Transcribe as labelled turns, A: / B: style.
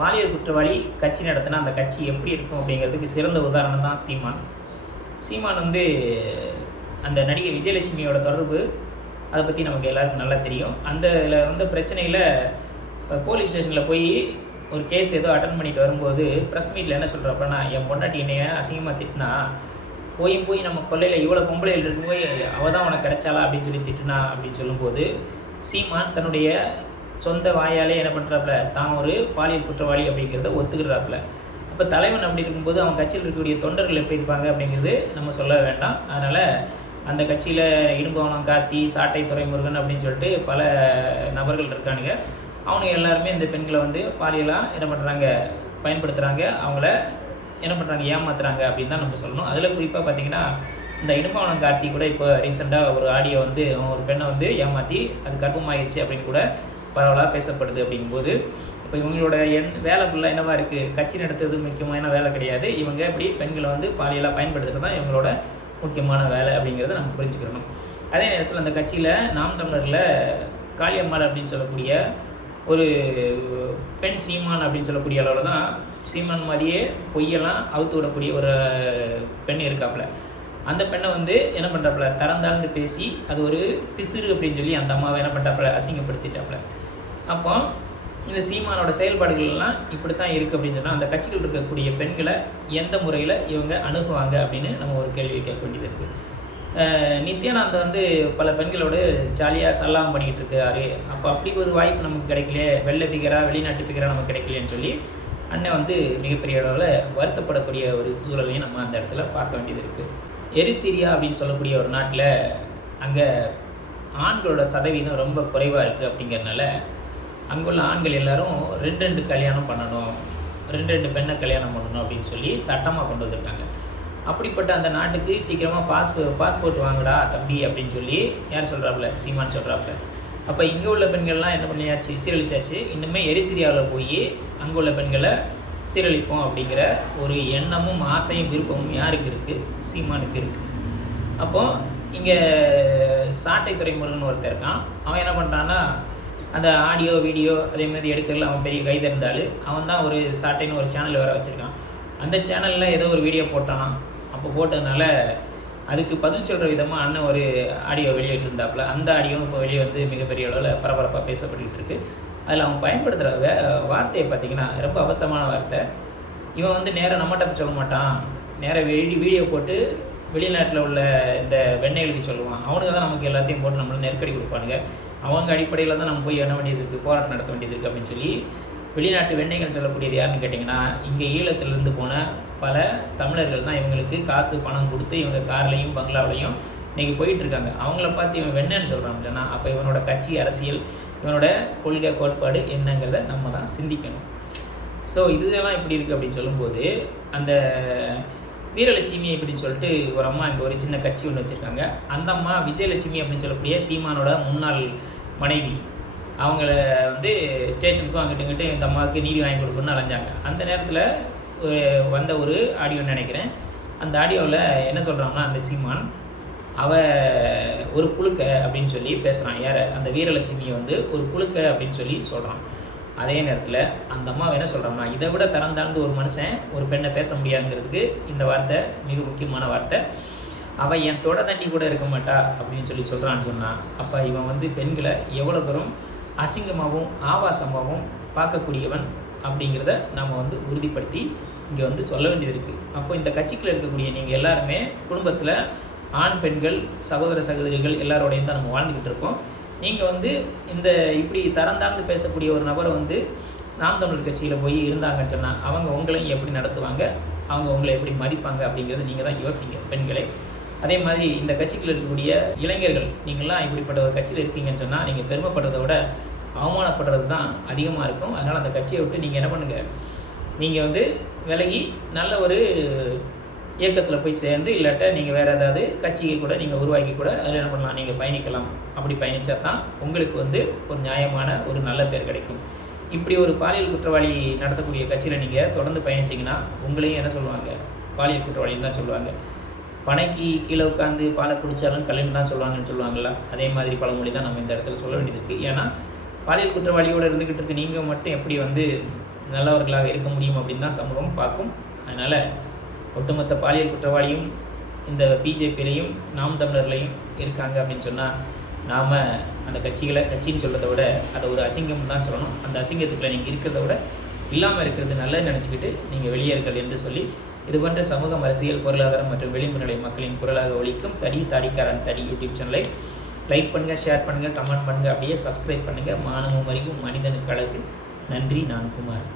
A: பாலியல் குற்றவாளி கட்சி நடத்தினா அந்த கட்சி எப்படி இருக்கும் அப்படிங்கிறதுக்கு சிறந்த உதாரணம் தான் சீமான். சீமான் வந்து அந்த நடிகை விஜயலட்சுமியோட தொடர்பு அதை பற்றி நமக்கு எல்லாருக்கும் நல்லா தெரியும். அந்த இதில் வந்து பிரச்சனையில் போலீஸ் ஸ்டேஷனில் போய் ஒரு கேஸ் ஏதோ அட்டன் பண்ணிட்டு வரும்போது ப்ரெஸ் மீட்டில் என்ன சொல்கிறப்பனா என் பொண்டாட்டி என்னைய அசிங்கமாக திட்டினா போய் போய் நம்ம கொள்ளையில் இவ்வளோ பொம்பளைகள் இருக்கும்போது அவள் தான் உனக்கு கிடைச்சாளா? அப்படின்னு சொல்லி திட்டினா அப்படின்னு சொல்லும்போது சீமான் தன்னுடைய சொந்த வாயாலே என்ன பண்ணுறாப்புல தான் ஒரு பாலியல் குற்றவாளி அப்படிங்கிறத ஒத்துக்கிறாப்புல அப்போ தலைவன் அப்படி இருக்கும்போது அவன் கட்சியில் இருக்கக்கூடிய தொண்டர்கள் எப்படி இருப்பாங்க அப்படிங்கிறது நம்ம சொல்ல வேண்டாம். அதனால் அந்த கட்சியில் இடும்பவனம் கார்த்தி சாட்டை துறைமுருகன் அப்படின்னு சொல்லிட்டு பல நபர்கள் இருக்கானுங்க. அவனுங்க எல்லாருமே இந்த பெண்களை வந்து பாலியலாக என்ன பண்ணுறாங்க பயன்படுத்துகிறாங்க அவங்கள என்ன பண்ணுறாங்க ஏமாத்துறாங்க அப்படின்னு தான் நம்ம சொல்லணும். அதில் குறிப்பாக பார்த்தீங்கன்னா இந்த இடும்பாவனம் கார்த்தி கூட இப்போ ரீசெண்டாக ஒரு ஆடியோ வந்து ஒரு பெண்ணை வந்து ஏமாற்றி அது கர்ப்பமாயிருச்சு அப்படின்னு கூட பரவலாக பேசப்படுது அப்படிங்கும்போது இப்போ இவங்களோட எண் வேலை ஃபுல்லாக என்னவா இருக்குது கட்சி நடத்துறது முக்கியமான வேலை கிடையாது. இவங்க இப்படி பெண்களை வந்து பாலியலாக பயன்படுத்துறது தான் இவங்களோட முக்கியமான வேலை அப்படிங்கிறத நம்ம புரிஞ்சுக்கிறணும் அதே நேரத்தில் அந்த கட்சியில் நாம் தமிழரில் காளியம்மாள் அப்படின்னு சொல்லக்கூடிய ஒரு பெண் சீமான் அப்படின்னு சொல்லக்கூடிய அளவில் தான் சீமான் மாதிரியே பொய்யெல்லாம் அவுத்து விடக்கூடிய ஒரு பெண் இருக்காப்புல. அந்த பெண்ணை வந்து என்ன பண்ணுறாப்புல தரந்தாழ்ந்து பேசி அது ஒரு பிசிறு அப்படின்னு சொல்லி அந்த அம்மாவை என்ன பண்ணுறாப்புல அசிங்கப்படுத்திட்டாப்புல. அப்போ இந்த சீமானோட செயல்பாடுகள் எல்லாம் இப்படி தான் இருக்குது அப்படின்னு சொன்னால் அந்த கட்சிகள் இருக்கக்கூடிய பெண்களை எந்த முறையில் இவங்க அணுகுவாங்க அப்படின்னு நம்ம ஒரு கேள்வி கேட்க வேண்டியது இருக்குது நித்யானந்த் வந்து பல பெண்களோடு ஜாலியாக சல்லாம் பண்ணிக்கிட்டு இருக்காரு. அப்போ அப்படி ஒரு வாய்ப்பு நமக்கு கிடைக்கலையே. வெள்ளை பிகரா வெளிநாட்டு பிகரா நமக்கு கிடைக்கலன்னு சொல்லி அண்ணன் வந்து மிகப்பெரிய அளவில் வருத்தப்படக்கூடிய ஒரு சூழலையும் நம்ம அந்த இடத்துல பார்க்க வேண்டியது இருக்குது எரித்திரியா அப்படின்னு சொல்லக்கூடிய ஒரு நாட்டில் அங்கே ஆண்களோட சதவீதம் ரொம்ப குறைவாக இருக்குது அப்படிங்கிறதுனால அங்குள்ள ஆண்கள் எல்லாரும் ரெண்டு ரெண்டு கல்யாணம் பண்ணணும் ரெண்டு ரெண்டு பெண்ணை கல்யாணம் பண்ணணும் அப்படின்னு சொல்லி சட்டமாக கொண்டு வந்துட்டாங்க. அப்படிப்பட்ட அந்த நாட்டுக்கு சீக்கிரமாக பாஸ்போ பாஸ்போர்ட் வாங்கடா தம்பி அப்படின்னு சொல்லி யார் சொல்கிறாப்புல சீமான் சொல்கிறாப்புல அப்போ இங்கே உள்ள பெண்கள்லாம் என்ன பண்ணியாச்சு? சீரழிச்சாச்சு. இன்னுமே எரித்திரியாவில் போய் அங்கே உள்ள பெண்களை சீரழிப்போம் அப்படிங்கிற ஒரு எண்ணமும் ஆசையும் விருப்பமும் யாருக்கு இருக்குது சீமானுக்கு இருக்குது அப்போது இங்கே சாட்டை துறைமுருகன் ஒருத்தர் இருக்கான். அவன் என்ன பண்ணுறான்னா அந்த ஆடியோ வீடியோ அதே மாதிரி எடுக்கிறதுல அவன் பெரிய கை திறந்தாள் அவன் தான் ஒரு சாட்டைன்னு ஒரு சேனல் வேறு வச்சுருக்கான். அந்த சேனலில் ஏதோ ஒரு வீடியோ போட்டானா அப்போ போட்டதுனால அதுக்கு பதில் சொல்கிற விதமாக அண்ணன் ஒரு ஆடியோ வெளியிட்டிருந்தாப்புல. அந்த ஆடியோவும் இப்போ வெளியே வந்து மிகப்பெரிய அளவில் பரபரப்பாக பேசப்பட்டுக்கிட்டு இருக்குது அதில் அவன் பயன்படுத்துகிற வே வார்த்தையை பார்த்தீங்கன்னா ரொம்ப அபத்தமான வார்த்தை. இவன் வந்து நேராக நம்மகிட்ட சொல்ல மாட்டான். நேராக வெளி வீடியோ போட்டு வெளிநாட்டில் உள்ள இந்த வெண்ணெய்களுக்கு சொல்லுவான். அவனுக்கு தான் நமக்கு எல்லாத்தையும் போட்டு நம்மளை நெருக்கடி கொடுப்பானுங்க. அவங்க அடிப்படையில் தான் நம்ம போய் என்ன வேண்டியது இருக்குது போராட்டம் நடத்த வேண்டியது இருக்குது அப்படின்னு சொல்லி வெளிநாட்டு வெண்ணைகள் சொல்லக்கூடியது யாருன்னு கேட்டிங்கன்னா இங்கே ஈழத்துலேருந்து போன பல தமிழர்கள் தான் இவங்களுக்கு காசு பணம் கொடுத்து இவங்க கார்லேயும் பங்களாவிலையும் இன்றைக்கி போயிட்டுருக்காங்க. அவங்கள பார்த்து இவன் வெண்ணன்னு சொல்கிறான் இல்லைன்னா அப்போ இவனோட கட்சி அரசியல் இவனோட கொள்கை கோட்பாடு என்னங்கிறத நம்ம தான் சிந்திக்கணும். ஸோ இதெல்லாம் இப்படி இருக்குது அப்படின்னு சொல்லும்போது அந்த வீரலட்சுமி அப்படின்னு சொல்லிட்டு ஒரு அம்மா இங்கே ஒரு சின்ன கட்சி ஒன்று வச்சுருக்காங்க. அந்த அம்மா விஜயலட்சுமி அப்படின்னு சொல்லக்கூடிய சீமானோட முன்னாள் மனைவி. அவங்கள வந்து ஸ்டேஷனுக்கும் அங்கிட்டு இங்கிட்டு இந்த அம்மாவுக்கு நீதி வாங்கி கொடுக்கணும்னு அலைஞ்சாங்க. அந்த நேரத்தில் ஒரு வந்த ஒரு ஆடியோன்னு நினைக்கிறேன். அந்த ஆடியோவில் என்ன சொல்கிறாங்கன்னா அந்த சீமான் அவ ஒரு புழுக்க அப்படின்னு சொல்லி பேசுகிறான் யார்? அந்த வீரலட்சுமியை வந்து ஒரு புழுக்க அப்படின்னு சொல்லி சொல்கிறான் அதே நேரத்தில் அந்த அம்மா என்ன சொல்கிறாங்கன்னா இதை விட தரந்தாழ்ந்து ஒரு மனுஷன் ஒரு பெண்ணை பேச முடியாதுங்கிறதுக்கு இந்த வார்த்தை மிக முக்கியமான வார்த்தை. அவள் என் தொட தண்ணி கூட இருக்க மாட்டா அப்படின்னு சொல்லி சொல்கிறான்னு சொன்னான் அப்போ இவன் வந்து பெண்களை எவ்வளோ தூரம் அசிங்கமாகவும் ஆபாசமாகவும் பார்க்கக்கூடியவன் அப்படிங்கிறத நாம் வந்து உறுதிப்படுத்தி இங்கே வந்து சொல்ல வேண்டியது இருக்குது அப்போ இந்த கட்சிக்குள்ளே இருக்கக்கூடிய நீங்கள் எல்லாருமே குடும்பத்தில் ஆண் பெண்கள் சகோதர சகோதரிகள் எல்லாரோடையும் தான் நம்ம வாழ்ந்துக்கிட்டு இருக்கோம். நீங்கள் வந்து இந்த இப்படி தரந்தாழ்ந்து பேசக்கூடிய ஒரு நபரை வந்து நாம் தமிழர் கட்சியில் போய் இருந்தாங்கன்னு சொன்னால் அவங்க உங்களையும் எப்படி நடத்துவாங்க? அவங்க உங்களை எப்படி மதிப்பாங்க அப்படிங்கிறத நீங்கள் தான் யோசிங்க பெண்களே. அதே மாதிரி இந்த கட்சிக்குள்ள இருக்கக்கூடிய இளைஞர்கள் நீங்கள்லாம் இப்படிப்பட்ட ஒரு கட்சியில் இருக்கீங்கன்னு சொன்னால் நீங்கள் பெருமைப்படுறத விட அவமானப்படுறது தான் அதிகமாக இருக்கும். அதனால் அந்த கட்சியை விட்டு நீங்கள் என்ன பண்ணுங்கள் நீங்கள் வந்து விலகி நல்ல ஒரு இயக்கத்தில் போய் சேர்ந்து இல்லாட்ட நீங்கள் வேறு ஏதாவது கட்சியை கூட நீங்கள் உருவாக்கி கூட அதில் என்ன பண்ணலாம்? நீங்கள் பயணிக்கலாம். அப்படி பயணித்தா தான் உங்களுக்கு வந்து ஒரு நியாயமான ஒரு நல்ல பேர் கிடைக்கும். இப்படி ஒரு பாலியல் குற்றவாளி நடத்தக்கூடிய கட்சியில் நீங்கள் தொடர்ந்து பயணிச்சிங்கன்னா உங்களையும் என்ன சொல்லுவாங்க? பாலியல் குற்றவாளின்னு தான் சொல்லுவாங்க. பனைக்கு கீழே உட்காந்து பாலை குடித்தாலும் கல்யாணம் தான் சொல்லுவாங்கன்னு சொல்லுவாங்களா அதே மாதிரி பழமொழி தான் நம்ம இந்த இடத்துல சொல்ல வேண்டியது இருக்குது ஏன்னா பாலியல் குற்றவாளியோடு இருந்துக்கிட்டு இருக்க நீங்கள் மட்டும் எப்படி வந்து நல்லவர்களாக இருக்க முடியும் அப்படின்னு தான் சமூகம் பார்க்கும். அதனால் ஒட்டுமொத்த பாலியல் குற்றவாளியும் இந்த பிஜேபியிலையும் நாம் தமிழர்லையும் இருக்காங்க அப்படின்னு சொன்னால் நாம் அந்த கட்சிகளை கட்சின்னு சொல்கிறத விட அதை ஒரு அசிங்கம் தான் சொல்லணும். அந்த அசிங்கத்துக்குள்ள நீங்கள் இருக்கிறத விட இல்லாமல் இருக்கிறது நல்லது நினச்சிக்கிட்டு நீங்கள் வெளியேறுகள் என்று சொல்லி இது போன்ற சமூகம் அரசியல் பொருளாதாரம் மற்றும் விளிம்பு மக்களின் குரலாக ஒழிக்கும் தடி தாடிக்காரன் தடி யூடியூப் சேனலை லைக் பண்ணுங்கள் ஷேர் பண்ணுங்கள் கமெண்ட் பண்ணுங்கள் அப்படியே சப்ஸ்கிரைப் பண்ணுங்கள் மாணவ வரைக்கும் மனிதனுக்கு அழகு. நன்றி நான் குமார்.